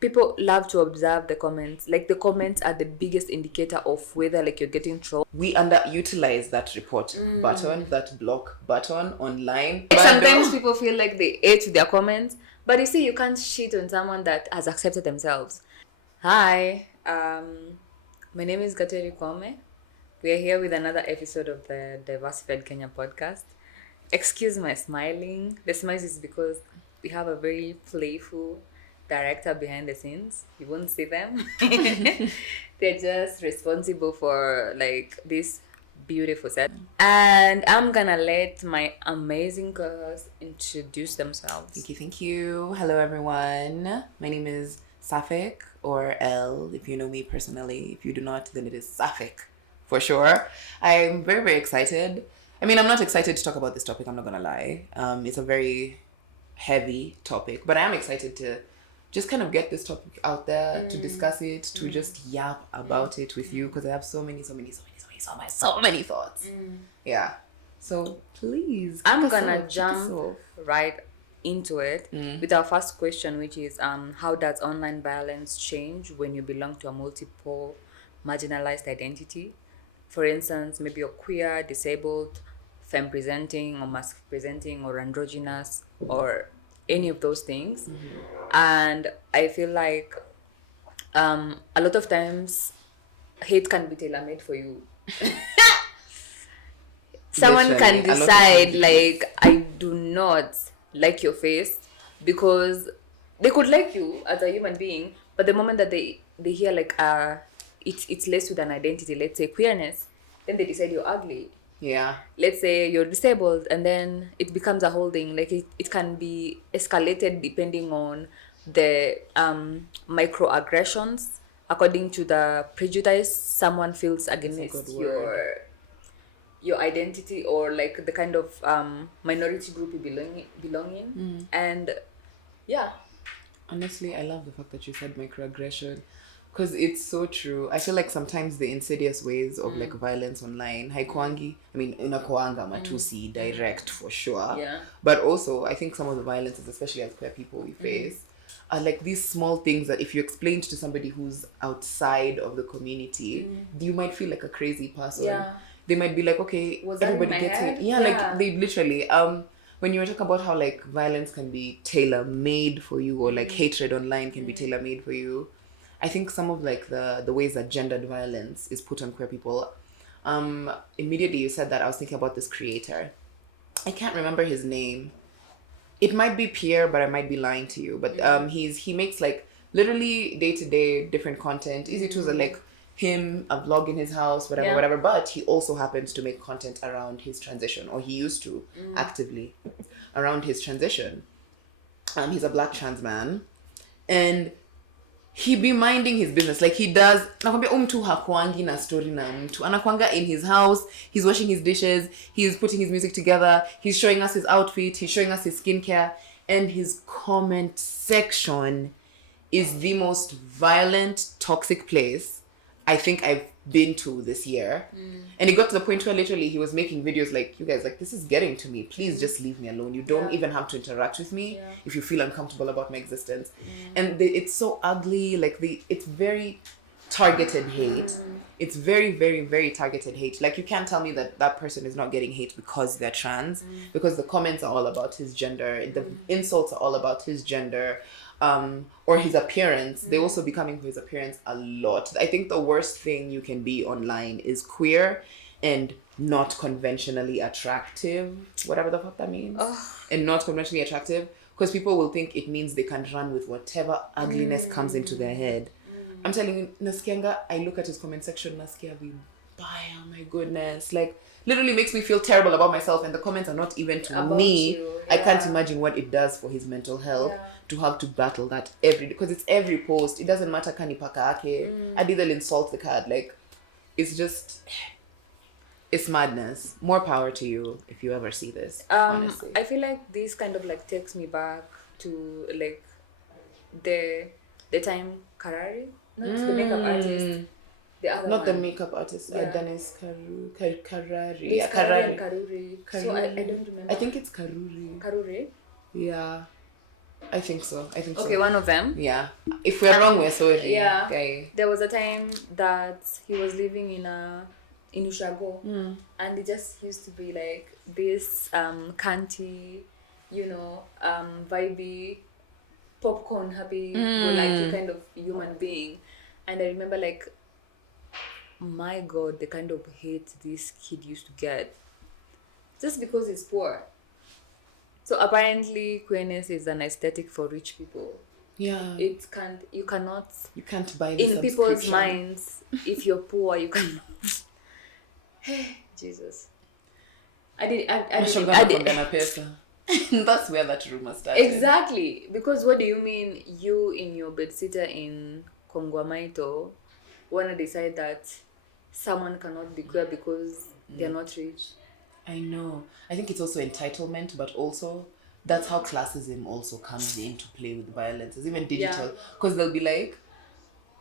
people love to observe the comments. Like the comments are the biggest indicator of whether like you're getting trolled. We underutilize that report button, that block button online. Sometimes people feel like they ate their comments, but you see, you can't shit on someone that has accepted themselves. Hi, my name is Gateri Kwame. We are here with another episode of the Diversified Kenya podcast. Excuse my smiling. The smile is because we have a very playful director behind the scenes. You won't see them. They're just responsible for like this beautiful set. And I'm gonna let my amazing girls introduce themselves. Thank you. Hello, everyone. My name is Safik, or L, if you know me personally. If you do not, then it is Safik, for sure. I'm very, very excited. I mean, I'm not excited to talk about this topic, I'm not gonna lie. It's a very heavy topic, but I am excited to just kind of get this topic out there, to discuss it, to just yap about it with you, because I have so many thoughts. Yeah. So please, I'm gonna jump right into it with our first question, which is how does online violence change when you belong to a multiple marginalized identity? For instance, maybe you're queer, disabled, femme presenting, or masc presenting, or androgynous, or any of those things. And I feel like a lot of times hate can be tailor-made for you. Someone can decide like, I do not like your face, because they could like you as a human being, but the moment that they hear like it's laced with an identity, let's say queerness, then they decide you're ugly. Yeah. Let's say you're disabled, and then it becomes a whole thing. Like it can be escalated depending on the microaggressions according to the prejudice someone feels against your identity, or like the kind of minority group you belong in. And yeah, honestly, I love the fact that you said microaggression, because it's so true. I feel like sometimes the insidious ways of like violence online, haikwangi, I mean, inakuanga matusi direct for sure. Yeah. But also, I think some of the violences, especially as queer people, we face are like these small things that if you explained to somebody who's outside of the community, you might feel like a crazy person. Yeah. They might be like, okay, Was that everybody in my gets head? it. Yeah, like they literally when you were talking about how like violence can be tailor-made for you, or like hatred online can be tailor-made for you, I think some of like the ways that gendered violence is put on queer people, immediately you said that, I was thinking about this creator. I can't remember his name. It might be Pierre, but I might be lying to you. But he makes like literally day-to-day different content. Easy to like him, a vlog in his house, whatever. But he also happens to make content around his transition, or he used to actively around his transition. He's a black trans man, and he be minding his business like he does. Nakwambia mtu hakuangi na story na mtu. Anakuanga in his house, he's washing his dishes, he's putting his music together, he's showing us his outfit, he's showing us his skincare, and his comment section is the most violent, toxic place I think I've been to this year. And it got to the point where literally he was making videos like, you guys, like, this is getting to me, please just leave me alone. You don't even have to interact with me if you feel uncomfortable about my existence. And it's so ugly, like it's very targeted hate. It's very, very, very targeted hate. Like, you can't tell me that that person is not getting hate because they're trans, because the comments are all about his gender, the insults are all about his gender, or his appearance. They also be coming for his appearance a lot. I think the worst thing you can be online is queer and not conventionally attractive, whatever the fuck that means. And not conventionally attractive, because people will think it means they can run with whatever ugliness comes into their head. I'm telling you, Naskianga, I look at his comment section, Naskia vibaya, oh my goodness. Like, literally makes me feel terrible about myself, and the comments are not even to about me. I can't imagine what it does for his mental health to have to battle that because it's every post. It doesn't matter kani paka ake. Adi they'll insult the card. Like, it's just, it's madness. More power to you if you ever see this, honestly. I feel like this kind of like takes me back to like the time Karari, not the makeup artist, the other not one. The makeup artist, Dennis Karari. Yeah, Karari. So I don't remember. I think it's Karuri. Karuri? Yeah. I think so. I think Okay, so. one of them. Yeah. If we're wrong, we're sorry. Yeah. Okay. There was a time that he was living in Ushago, and it just used to be like this canty, vibey, popcorn happy go lucky kind of human being. And I remember like, my god, the kind of hate this kid used to get just because he's poor. So apparently queerness is an aesthetic for rich people. Yeah. You cannot, You can't buy the in people's subscription. minds, if you're poor you can. Jesus. Mashogana kongana pesa. That's where that rumor started. Exactly, because what do you mean you in your bedsitter in Kongwamaito want to decide that someone cannot be queer because they're not rich? I know. I think it's also entitlement, but also that's how classism also comes into play with violence. It's even digital. Because they'll be like,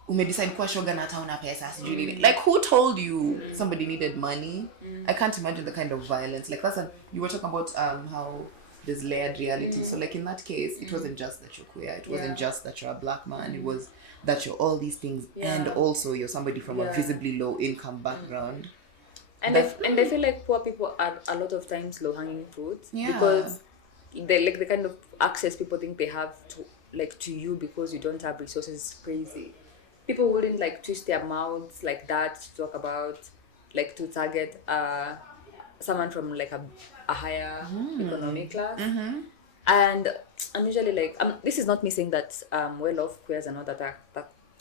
umedecide kuwa shoga na hata una pesa sijui nini. Like, who told you somebody needed money? I can't imagine the kind of violence. Like, you were talking about how there's layered reality. So like in that case, it wasn't just that you're queer. It wasn't just that you're a black man. It was that you're all these things, and also you're somebody from a visibly low income background. And I feel like poor people are a lot of times low hanging fruits because the kind of access people think they have to you because you don't have resources is crazy. People wouldn't like twist their mouths like that to talk about, like, to target someone from like a higher economic class. And I'm usually like, this is not me saying that well off queers are not that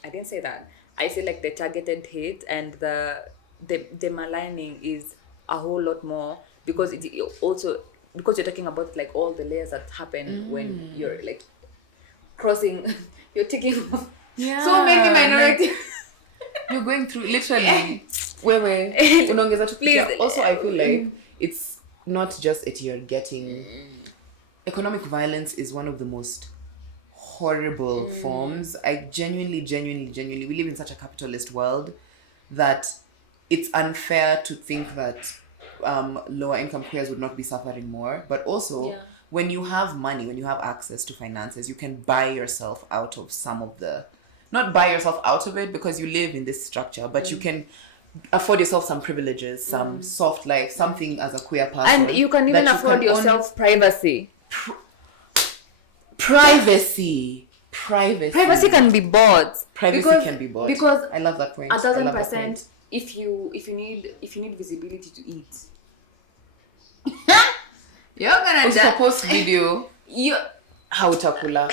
I didn't say that. I say like the targeted hate and the maligning is a whole lot more because it also, because you're talking about like all the layers that happen when you're like crossing you're taking off so many minorities. You're going through literally unaongeza tu. Please. Also I feel like it's not just that you're getting economic violence is one of the most horrible forms. I genuinely we live in such a capitalist world that it's unfair to think that lower income queers would not be suffering more. But also when you have money, when you have access to finances, you can buy yourself out of some of the, not buy yourself out of it because you live in this structure, but you can afford yourself some privileges, some soft life, something as a queer person. And you can even afford yourself privacy. Privacy Can be bought. Privacy can be bought. Because I love that point. 1,000%. If you need visibility to eat, you're gonna post video. How utakula.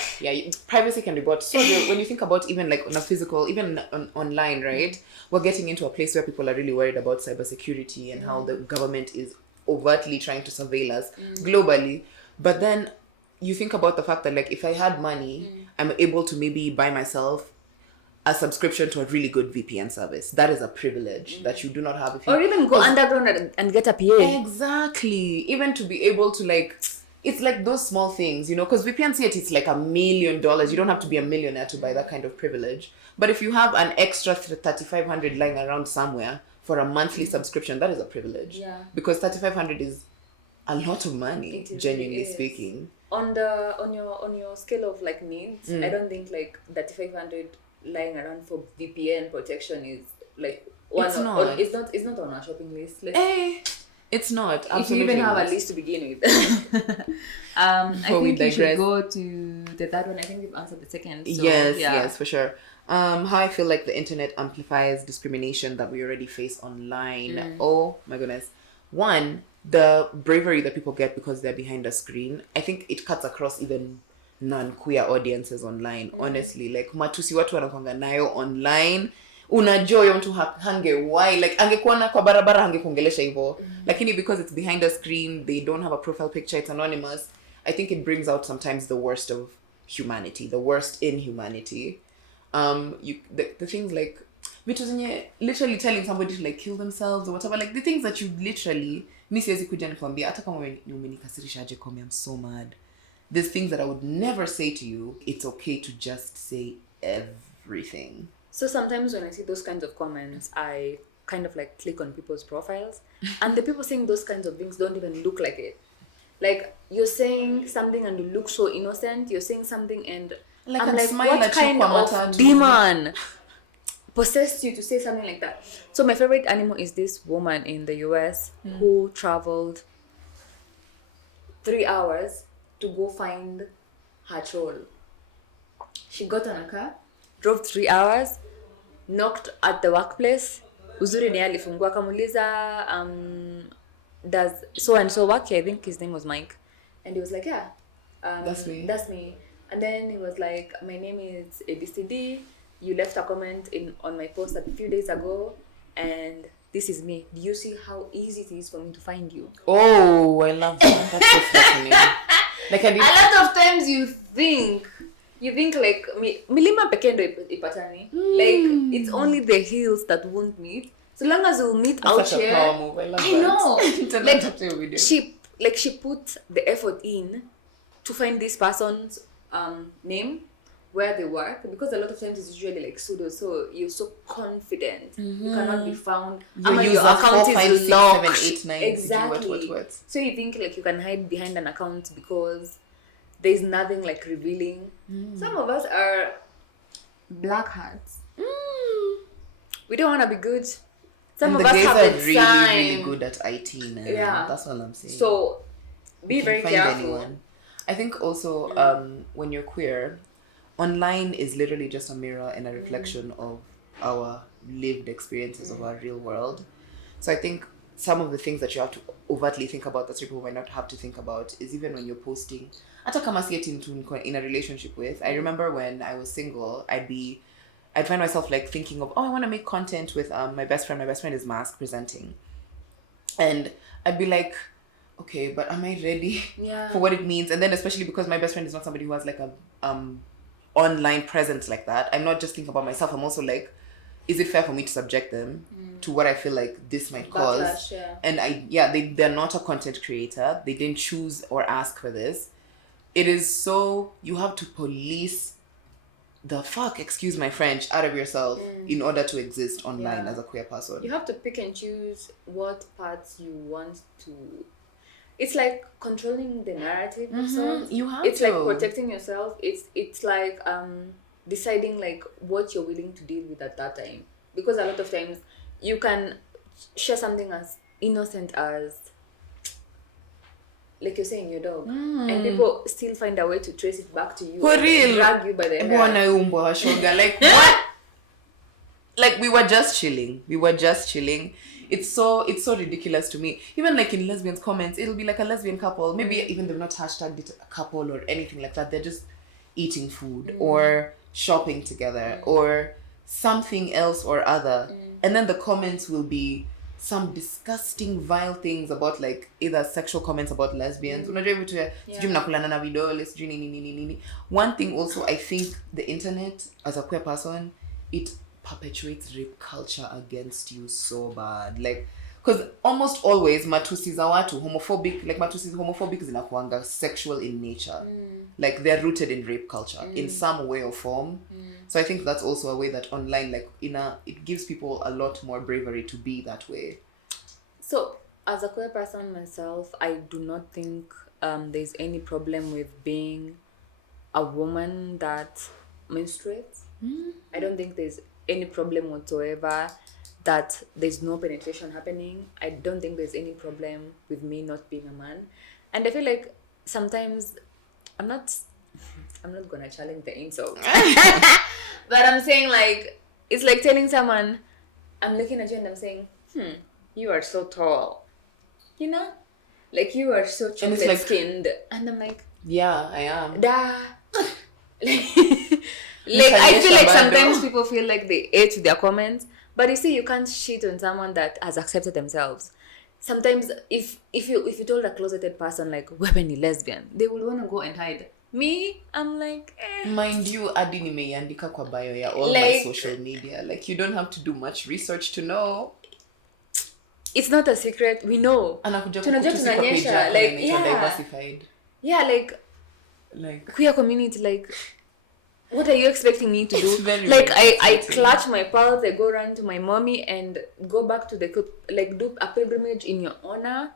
Privacy can be bought. So when you think about even like on a physical, even online, right? We're getting into a place where people are really worried about cybersecurity and how the government is overtly trying to surveil us globally. But then you think about the fact that like if I had money, I'm able to maybe buy myself a subscription to a really good VPN service. That is a privilege that you do not have if you... Or even go underground and get a PA. Exactly. Even to be able to like... It's like those small things, you know, because VPN it's like $1 million. You don't have to be a millionaire to buy that kind of privilege. But if you have an extra 3,500 lying around somewhere for a monthly subscription, that is a privilege. Yeah. Because 3,500 is a lot of money, genuinely speaking. On your scale of like needs, I don't think like 3,500 lying around for VPN protection is like one. It's not on our shopping list. It's not. If you even have a list to begin with. I think we should go to the third one. I think we've answered the second. So, yes, for sure. How I feel like the internet amplifies discrimination that we already face online. Oh my goodness. One, the bravery that people get because they're behind a screen. I think it cuts across even non-queer audiences online. Honestly, like matusi watu wanakuanga nayo online. Unajua huyo mtu hangewai, like angekuona kwa barabara hangekuongelesha hivyo, lakini because it's behind a screen, they don't have a profile picture, it's anonymous. I think it brings out sometimes the worst of humanity, the worst in humanity. The things like vitu zenye literally telling somebody to like kill themselves or whatever, like the things that you literally mi siwezi kuja nikwambia hata kama umenikasirisha aje kwa I'm so mad. There's things that I would never say to you. It's okay to just say everything. So sometimes when I see those kinds of comments, I kind of like click on people's profiles and the people saying those kinds of things don't even look like it. Like, you're saying something and you look so innocent. You're saying something and Like, I'm I'd like, smile what at you kind kwa of matatu. demon possessed you to say something like that? So my favorite animal is this woman in the US who traveled 3 hours to go find her troll. She got on a car, drove 3 hours, knocked at the workplace. Uzuri ni alifungua akamuuliza does so and so work here? I think his name was Mike. And he was like, yeah. That's me. That's me. And then he was like, my name is ABCD. You left a comment on my post a few days ago, and this is me. Do you see how easy it is for me to find you? Oh, I love that. That's so flattering. Like, A lot of times you think like milima pekee ndo ipatani. Like, it's only the hills that won't meet. So long as we'll meet that's out such here. a power move. I love I that. know. Like, she put the effort in to find this person's name, where they work, because a lot of times it's usually like pseudo, so you're so confident you cannot be found. Your account is locked. 7, 8, 9, exactly. What. So you think like you can hide behind an account because there's nothing like revealing. Some of us are black hats. We don't want to be good. Some and of the us guys have are the really, time. really good at IT now. Yeah, that's all I'm saying. So be very careful. Anyone. I think also when you're queer, online is literally just a mirror and a reflection of our lived experiences of our real world. So I think some of the things that you have to overtly think about that people might not have to think about is even when you're posting. Hata kama si eti in a relationship with. I remember when I was single, I'd find myself like thinking of, I want to make content with my best friend. My best friend is mask presenting. And I'd be like, okay, but am I ready for what it means? And then especially because my best friend is not somebody who has like a online presence like that. I'm not just thinking about myself. I'm also like, is it fair for me to subject them to what I feel like this might cause? Backlash, yeah. And they're not a content creator. They didn't choose or ask for this. It is so, you have to police the fuck, excuse my French, out of yourself in order to exist online as a queer person. You have to pick and choose what parts you want to. It's like controlling the narrative of sorts. You have it's to. Like protecting yourself. It's like deciding like what you're willing to deal with at that time. Because a lot of times you can share something as innocent as, like you're saying, your dog, and people still find a way to trace it back to you. For real. Drag you by the hair. Like, what? Like, we were just chilling. It's so ridiculous to me. Even like in lesbians comments, it'll be like a lesbian couple. Maybe even they've not hashtagged it a couple or anything like that. They're just eating food or shopping together or something else or other. And then the comments will be some disgusting, vile things about like either sexual comments about lesbians. One thing also, I think the internet, as a queer person, it perpetuates rape culture against you so bad. Like, because almost always matusi za watu homophobic, like matusi homophobic zinakuanga sexual in nature. Like they're rooted in rape culture in some way or form. So I think that's also a way that online, like it gives people a lot more bravery to be that way. So as a queer person myself, I do not think there's any problem with being a woman that menstruates. I don't think there's any problem whatsoever that there's no penetration happening. I don't think there's any problem with me not being a man. And I feel like sometimes I'm not gonna challenge the insult. But I'm saying like, it's like telling someone, I'm looking at you and I'm saying, you are so tall. You know? Like you are so chocolate skinned. And I'm like, yeah, I am. Da. Like I feel like sometimes people feel like they ate their comments, but you see, you can't shit on someone that has accepted themselves. Sometimes if you told a closeted person like wewe ni lesbian, they will want to go and hide. Me, I'm like, Mind you, adi nimeiandika kwa bio ya all my social media. Like you don't have to do much research to know. It's not a secret. We know. Tunanyesha, like diversified. Yeah, like queer community, like what are you expecting me to do? Like I clutch my pearls, I go run to my mommy and go back to do a pilgrimage in your honor.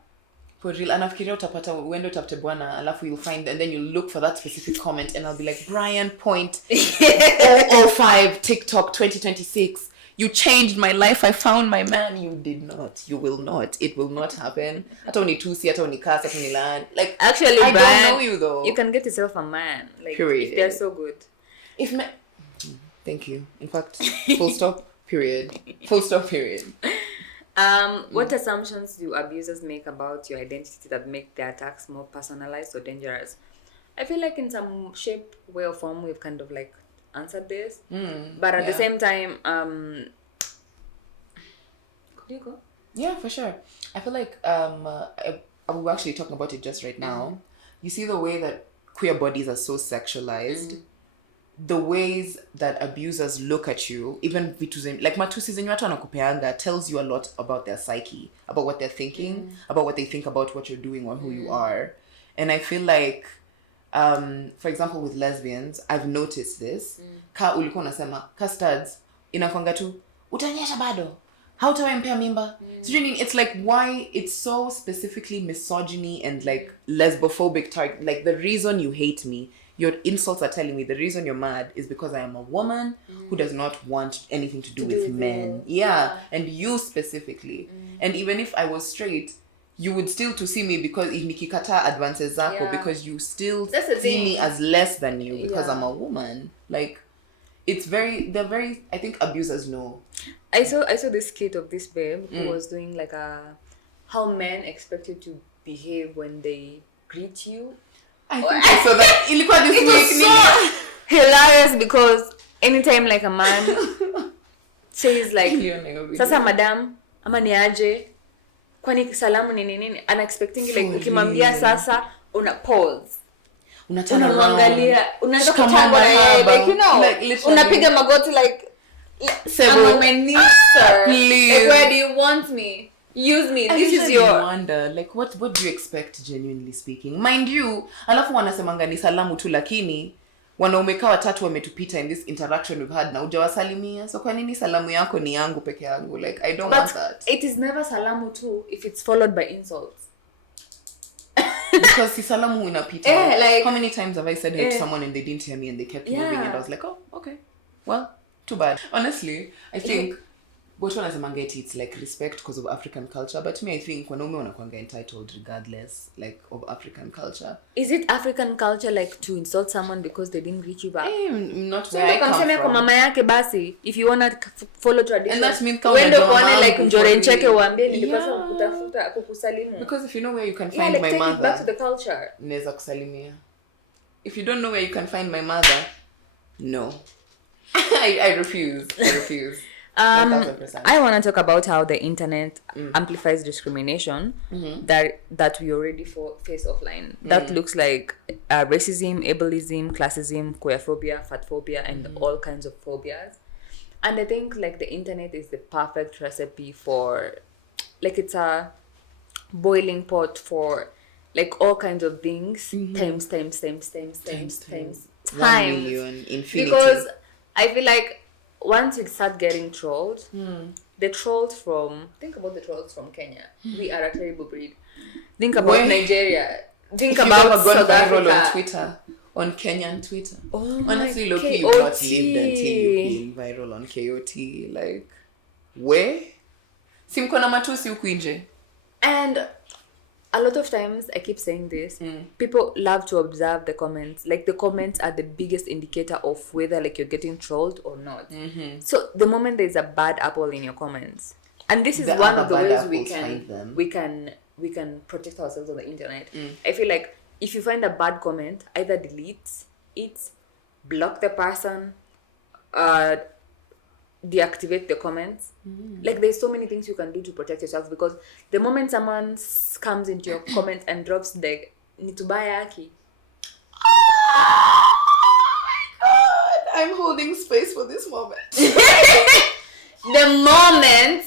For real, anafikiria utapata uende utafute bwana alafu you'll find and then you'll look for that specific comment and I'll be like Brian point 005 TikTok 2026 you changed my life I found my man. You did not, you will not, it will not happen. Hata unitusi hata unikasa hata unilaan like actually I Brian, don't know you though. You can get yourself a man like period. If they're so good. If ma- thank you. In fact, full stop period. Full stop period. What assumptions do abusers make about your identity that make their attacks more personalized or dangerous? I feel like in some shape, way, or form, we've kind of like answered this. But at the same time, could you go? Yeah, for sure. I feel like I was actually talking about it just right now. You see the way that queer bodies are so sexualized. The ways that abusers look at you, even vitu like matusi zenye watu wanakupeanga, tells you a lot about their psyche, about what they're thinking, about what they think about what you're doing or who you are. And I feel like, for example, with lesbians, I've noticed this. Ka ulikuwa unasema, ka studs, inakwanga tu, utanyesha bado, hautawempea mimba. It's like why it's so specifically misogyny and like lesbophobic target. Like the reason you hate me, your insults are telling me the reason you're mad is because I am a woman who does not want anything to do with men. Yeah. And you specifically. And even if I was straight, you would still to see me because if nikikata advances zako because you still see me as less than you because I'm a woman. Like they're very I think abusers know. I saw this skit of this babe who was doing like how men expect you to behave when they greet you. I think I saw that. It was so hilarious because anytime like a man says like sasa madam ama ni aje kwani salamu ni nini ana expecting like ukimwambia sasa una pause unaangalia unaanza kutangwa na yeye like you know like, unapiga magoti like I'm my knees sir please like, where do you want me? Use me. This is your wonder like what do you expect genuinely speaking? Mind you, alafu wanasemanga ni salamu tu lakini wanaume kawa watatu wametupita in this interaction we've had na hujawasalimia. So kwa nini salamu yako ni yangu peke yangu? Like I don't want that. It is never salamu tu if it's followed by insults. Because si salamu inapita. Like, how many times have I said hey to someone and they didn't hear me and they kept moving and I was like, oh, okay. Well, too bad. Honestly, I think what one as it's like respect because of African culture, but to me I think wanaume wanakuanga entitled regardless like of African culture. Is it African culture like to insult someone because they didn't greet you back? Not where I come from. Kwa mama yake basi if you want to follow tradition and that means wende kuone like njore ncheke uambie nilipaswa kutafuta kukusalimu because if you know where you can find my mother, back to the culture naweza kusalimia. If you don't know where you can find my mother, no. I refuse. I want to talk about how the internet amplifies discrimination that we already face offline. That looks like racism, ableism, classism, queerphobia, fatphobia, and all kinds of phobias. And I think like the internet is the perfect recipe for, like it's a boiling pot for like all kinds of things times 1 million infinity. Because I feel like once you start getting trolled, think about the trolls from Kenya. We are a terrible breed. Think about Nigeria. Think about South Africa. On Twitter, on Kenyan Twitter. Oh honestly, Loki, you've not lived until you've been viral on KOT. Like, where? Simkona matusi huku nje. And a lot of times, I keep saying this, people love to observe the comments. Like, the comments are the biggest indicator of whether, like, you're getting trolled or not. So, the moment there's a bad apple in your comments, and this is one of the ways we can protect ourselves on the internet. I feel like if you find a bad comment, either delete it, block the person, deactivate the comments. Like there's so many things you can do to protect yourself, because the moment someone comes into your comment and drops the nitubaya aki, oh my god, I'm holding space for this moment. The moment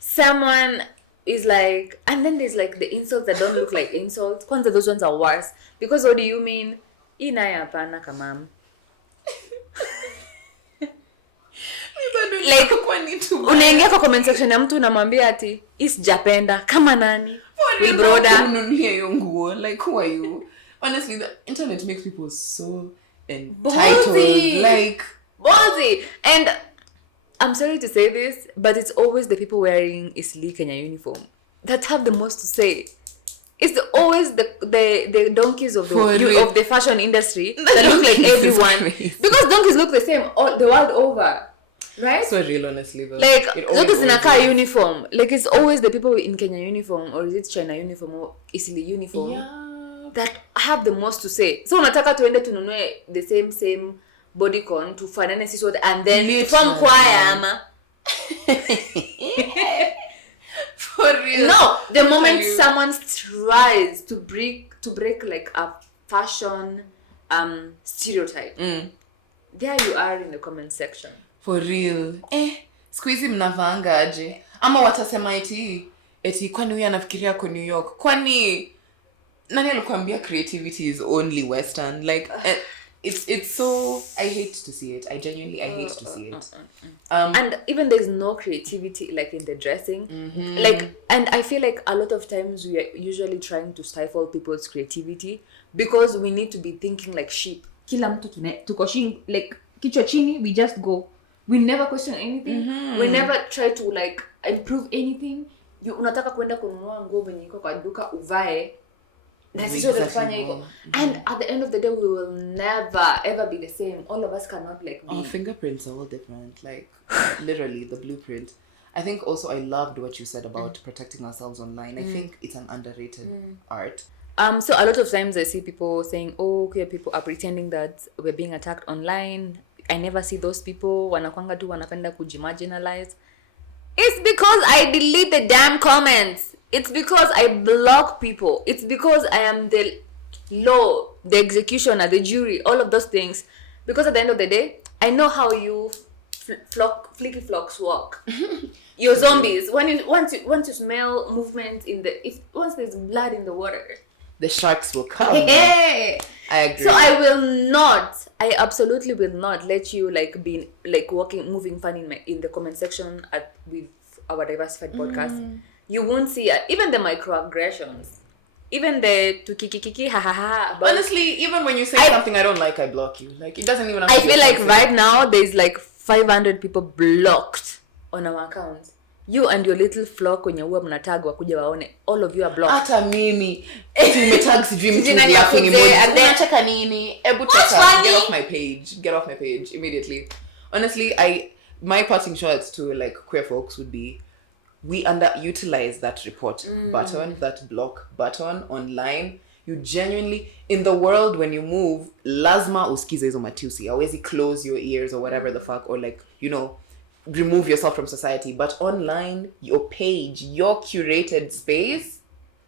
someone is like, and then there's like the insults that don't look like insults. Kwanza those ones are worse, because what do you mean? Inaya hapana kamam. Like unaingia kwa comment section ya mtu unamwambia ati isijapenda kama nani? will broader. Ununulie hiyo nguo. Like, who are you? Honestly, the internet makes people so entitled. Ballsy. Like, ballsy. And I'm sorry to say this, but it's always the people wearing Isli Kenya uniform that have the most to say. It's always the donkeys of the fashion industry that look like everyone. Because donkeys look the same all the world over. Right? So real, honestly, though. Like, donkeys in a car uniform. Like, it's always the people in Kenya uniform, or is it China uniform, or Isli uniform, that have the most to say. So, unataka tuende tununue the same bodycon to fanane sisi wote, and then from choir ama. For real. No, the moment someone tries to break like a fashion stereotype, there you are in the comment section. For real. Siku hizi mnavaanga aje? Ama watasema eti kwani huyu anafikiria kwa New York? Kwani nani alikwambia creativity is only Western? Like it's so, I hate to see it. I genuinely hate to see it. And even there's no creativity like in the dressing. Like, and I feel like a lot of times we are usually trying to stifle people's creativity because we need to be thinking like sheep. Kila mtu tuko like kichwa chini, we just go. We never question anything. We never try to like improve anything. Unataka kwenda kununua nguo venye iko kwa duka uvae. That's what define ego. And at the end of the day, we will never ever be the same. All of us cannot like be. Our fingerprints are all different. Like literally the blueprint. I think also I loved what you said about protecting ourselves online. I think it's an underrated art. So a lot of times I see people saying, "Oh, queer people are pretending that we're being attacked online." I never see those people. Wanakwanga tu wanapenda kujimarginalize. It's because I delete the damn comments. It's because I block people. It's because I am the law, the executioner, the jury, all of those things. Because at the end of the day, I know how you flicky flocks work. You're zombies. Once you smell movement once there's blood in the water, the sharks will come. Hey! I agree. So I absolutely will not let you like be like moving fun in the comment section with our diversified podcast. You won't see even the microaggressions, even the tukikiki ha ha ha. Honestly, even when you say something I don't like, I block you. Like, it doesn't even have to I feel like right now there's like 500 people blocked on our accounts. You and your little flock when huwa mnatag wakuja waone, all of you are blocked. Hata mimi umetag sijui mtu laughing emoji. Unacheka nini? Ebu cheka. Get off my page immediately. Honestly, my parting shots to like queer folks would be, we underutilize that report button, that block button online. You genuinely, in the world when you move, lazima usikize hizo matusi. Always close your ears or whatever the fuck, or like, remove yourself from society. But online, your page, your curated space,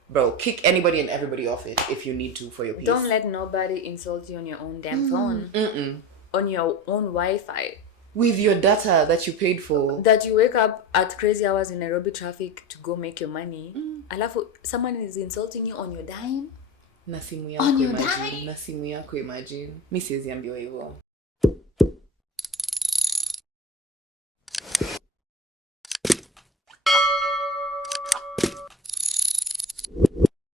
bro, kick anybody and everybody off it if you need to for your peace. Don't let nobody insult you on your own damn phone. On your own Wi-Fi. With your data that you paid for. That you wake up at crazy hours in Nairobi traffic to go make your money. Alafu, someone is insulting you on your dime. Na simu yako imagine. Mi siwezi ambiwa hivyo.